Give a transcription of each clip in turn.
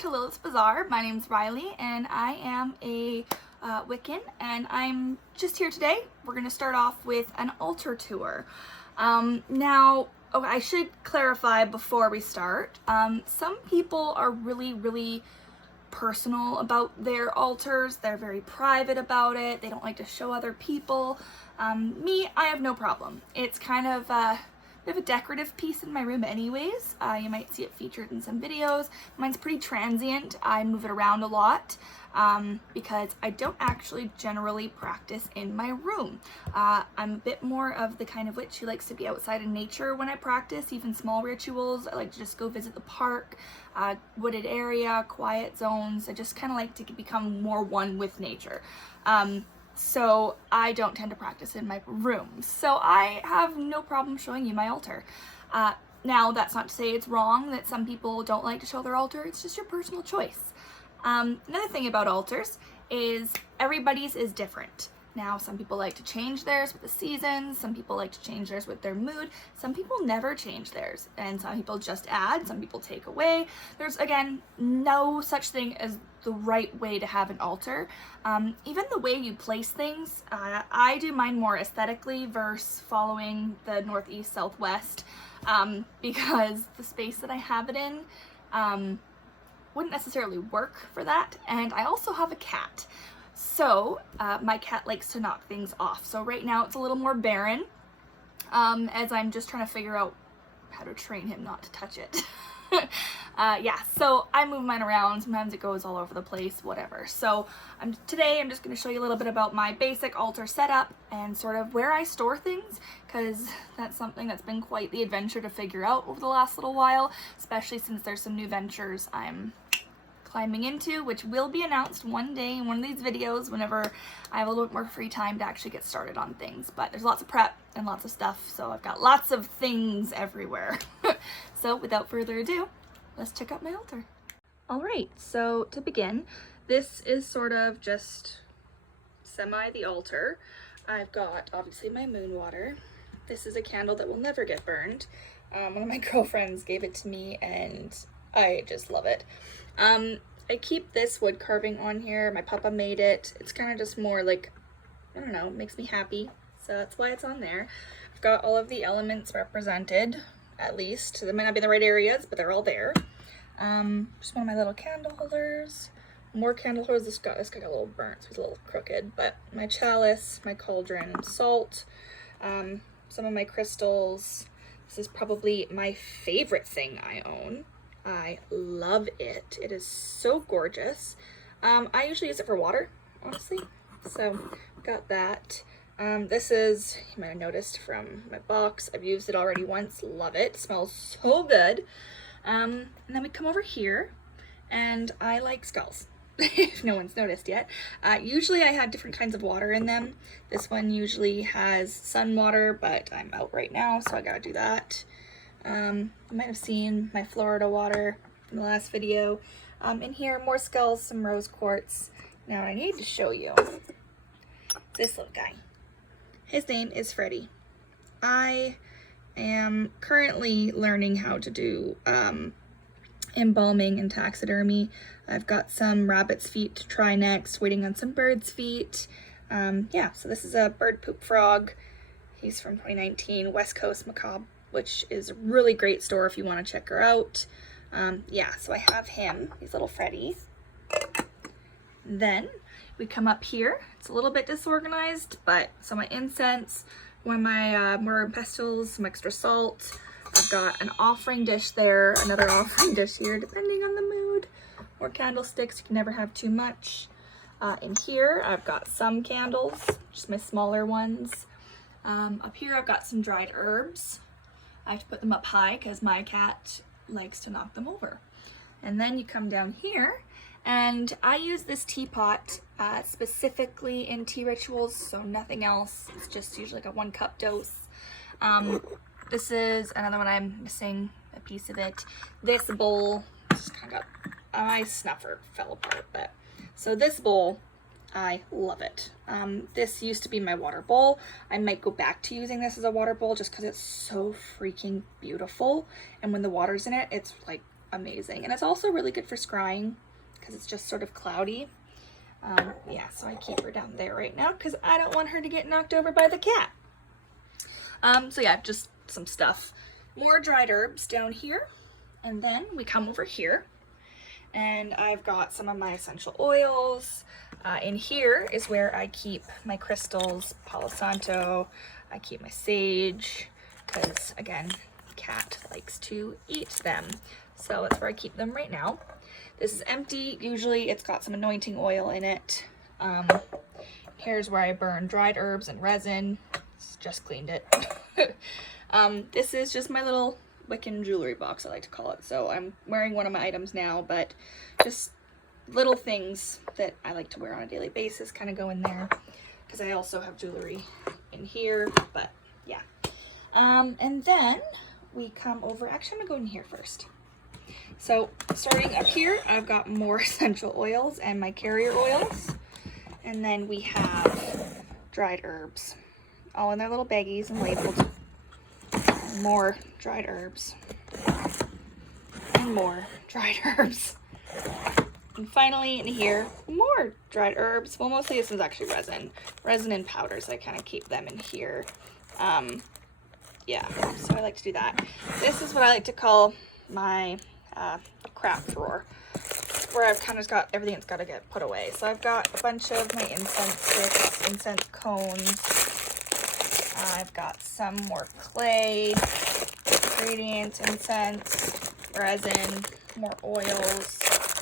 back to Lilith's Bazaar. My name's Riley and I am a Wiccan, and I'm just here today. We're going to start off with an altar tour. I should clarify before we start. Some people are really personal about their altars. They're very private about it. They don't like to show other people. Me, I have no problem. It's kind of a bit of a decorative piece in my room anyways. You might see it featured in some videos. Mine's pretty transient. I move it around a lot because I don't actually generally practice in my room. I'm a bit more of the kind of witch who likes to be outside in nature when I practice, even small rituals. I like to just go visit the park, wooded area, quiet zones. I just kind of like to become more one with nature. So I don't tend to practice in my room. So I have no problem showing you my altar. Now, that's not to say it's wrong that some people don't like to show their altar. It's just your personal choice. Another thing about altars is everybody's is different. Now, some people like to change theirs with the seasons, some people like to change theirs with their mood, some people never change theirs, and some people just add, some people take away. There's, again, no such thing as the right way to have an altar. Even the way you place things, I do mine more aesthetically versus following the northeast, southwest, because the space that I have it in wouldn't necessarily work for that, and I also have a cat. So my cat likes to knock things off. So right now it's a little more barren as I'm just trying to figure out how to train him not to touch it. So I move mine around. Sometimes it goes all over the place, whatever. So today I'm just going to show you a little bit about my basic altar setup and sort of where I store things, because that's something that's been quite the adventure to figure out over the last little while, especially since there's some new ventures I'm climbing into, which will be announced one day in one of these videos whenever I have a little bit more free time to actually get started on things. But there's lots of prep and lots of stuff, so I've got lots of things everywhere. So without further ado, let's check out my altar. All right, so to begin, this is sort of just semi the altar. I've got obviously my moon water. This is a candle that will never get burned. One of my girlfriends gave it to me and I just love it. I keep this wood carving on here. My papa made it. It's kind of just more like, I don't know, it makes me happy. So that's why it's on there. I've got all of the elements represented, at least. They might not be in the right areas, but they're all there. Just one of my little candle holders. More candle holders. This guy got a little burnt, so he's a little crooked. But my chalice, my cauldron, salt, some of my crystals. This is probably my favorite thing I own. I love it. It is so gorgeous. I usually use it for water, honestly. So got that. This is, you might have noticed from my box, I've used it already once. Love it. Smells so good. And then we come over here and I like skulls. If no one's noticed yet. Usually I have different kinds of water in them. This one usually has sun water, but I'm out right now, so I gotta do that. You might have seen my Florida water in the last video. In here, more skulls, some rose quartz. Now I need to show you this little guy. His name is Freddy. I am currently learning how to do embalming and taxidermy. I've got some rabbit's feet to try next, waiting on some bird's feet. So this is a bird poop frog. He's from 2019, West Coast Macabre, which is a really great store if you want to check her out. So I have him, he's little Freddy. Then we come up here. It's a little bit disorganized, but so my incense, one of my myrrh and pestils, some extra salt. I've got an offering dish there, another offering dish here, depending on the mood. More candlesticks, you can never have too much. In here, I've got some candles, just my smaller ones. Up here, I've got some dried herbs. I have to put them up high because my cat likes to knock them over. And then you come down here, and I use this teapot specifically in tea rituals, so nothing else. It's just usually like a 1 cup dose. This is another one I'm missing a piece of it. This bowl just kind of got, my snuffer fell apart, but so this bowl, I love it. This used to be my water bowl. I might go back to using this as a water bowl just because it's so freaking beautiful. And when the water's in it, it's like amazing. And it's also really good for scrying because it's just sort of cloudy. Yeah, so I keep her down there right now because I don't want her to get knocked over by the cat. So yeah, just some stuff. More dried herbs down here. And then we come over here and I've got some of my essential oils. In here is where I keep my crystals, Palo Santo. I keep my sage because, again, cat likes to eat them. So that's where I keep them right now. This is empty. Usually it's got some anointing oil in it. Here's where I burn dried herbs and resin. Just cleaned it. This is just my little Wiccan jewelry box, I like to call it. So I'm wearing one of my items now, but just little things that I like to wear on a daily basis kind of go in there because I also have jewelry in here, but yeah. And then we come over, actually I'm gonna go in here first. So starting up here, I've got more essential oils and my carrier oils. And then we have dried herbs, all in their little baggies and labeled. More dried herbs. And more dried herbs. And finally in here, more dried herbs. Well, mostly this is actually resin. Resin and powders. I kind of keep them in here. Yeah, so I like to do that. This is what I like to call my crap drawer, where I've kind of got everything that's got to get put away. So I've got a bunch of my incense sticks, incense cones. I've got some more clay, ingredients, incense, resin, more oils,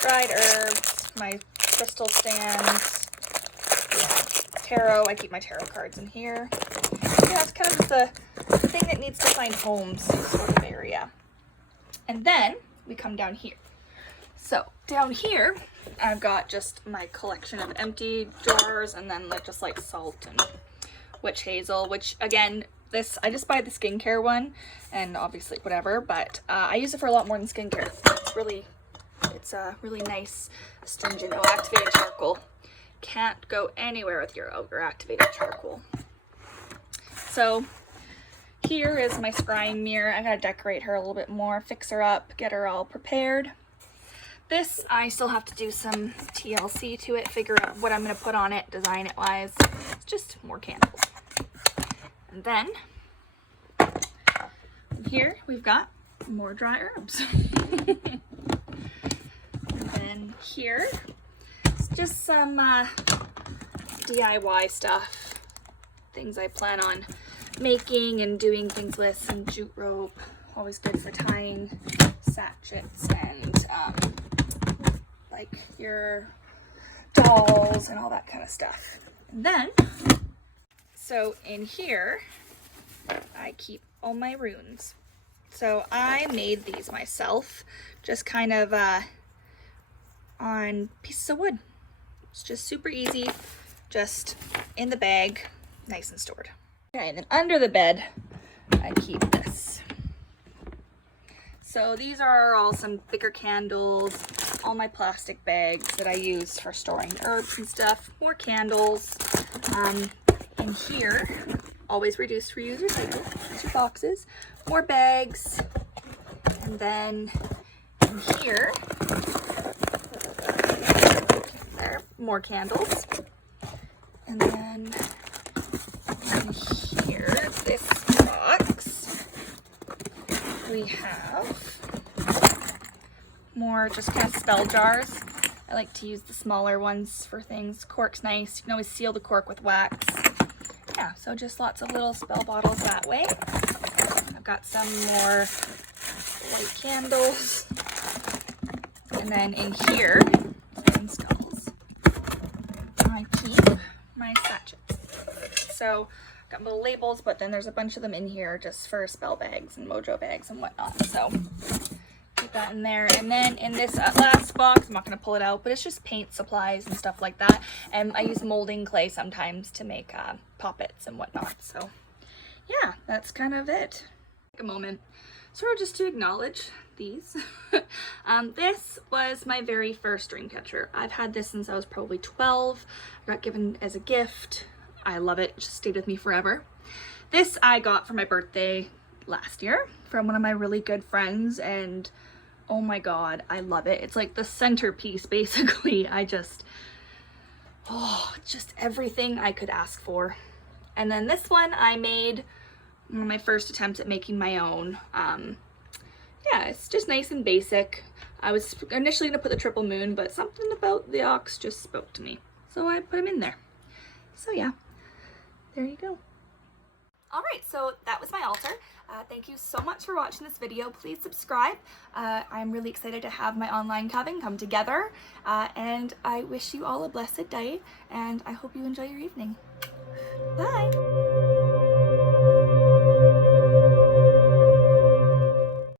dried herbs, my crystal stands, yeah, tarot. I keep my tarot cards in here. Yeah, it's kind of just the thing that needs to find homes sort of area. And then we come down here. So down here, I've got just my collection of empty jars and then just like salt and witch hazel, which again, this, I just buy the skincare one and obviously whatever, but I use it for a lot more than skincare. It's a really nice astringent. Oh, activated charcoal. Can't go anywhere with your activated charcoal. So here is my scrying mirror. I gotta decorate her a little bit more, fix her up, get her all prepared. This, I still have to do some TLC to it, figure out what I'm gonna put on it, design it wise. It's just more candles. And then here we've got more dry herbs. And then here, it's just some DIY stuff, things I plan on making and doing things with. Some jute rope, always good for tying sachets and like your dolls and all that kind of stuff. And then, so in here, I keep all my runes. So I made these myself, just kind of on pieces of wood. It's just super easy, just in the bag, nice and stored. Okay, and then under the bed, I keep this. So these are all some bigger candles, all my plastic bags that I use for storing herbs and stuff, more candles. In here, always reduce, reuse, recycle, use your boxes, more bags, and then in here, there, more candles, and then in here, this box, we have more just kind of spell jars. I like to use the smaller ones for things. Cork's nice. You can always seal the cork with wax. Yeah, so just lots of little spell bottles that way. I've got some more white candles. And then in here, in skulls, I keep my sachets. So I've got little labels, but then there's a bunch of them in here just for spell bags and mojo bags and whatnot. So keep that in there. And then in this last box, I'm not going to pull it out, but it's just paint supplies and stuff like that. And I use molding clay sometimes to make poppets and whatnot. So yeah, that's kind of it. Take a moment sort of just to acknowledge these. This was my very first dream catcher. I've had this since I was probably 12. I got given as a gift. I love it. It just stayed with me forever. This I got for my birthday last year from one of my really good friends, and Oh my god, I love it. It's like the centerpiece, basically. Just everything I could ask for. And then this one I made my first attempt at making my own. Yeah, it's just nice and basic. I was initially gonna put the triple moon, but something about the ox just spoke to me. So I put him in there. So yeah, there you go. All right, so that was my altar. Thank you so much for watching this video. Please subscribe. I'm really excited to have my online coven come together. And I wish you all a blessed day, and I hope you enjoy your evening. Bye.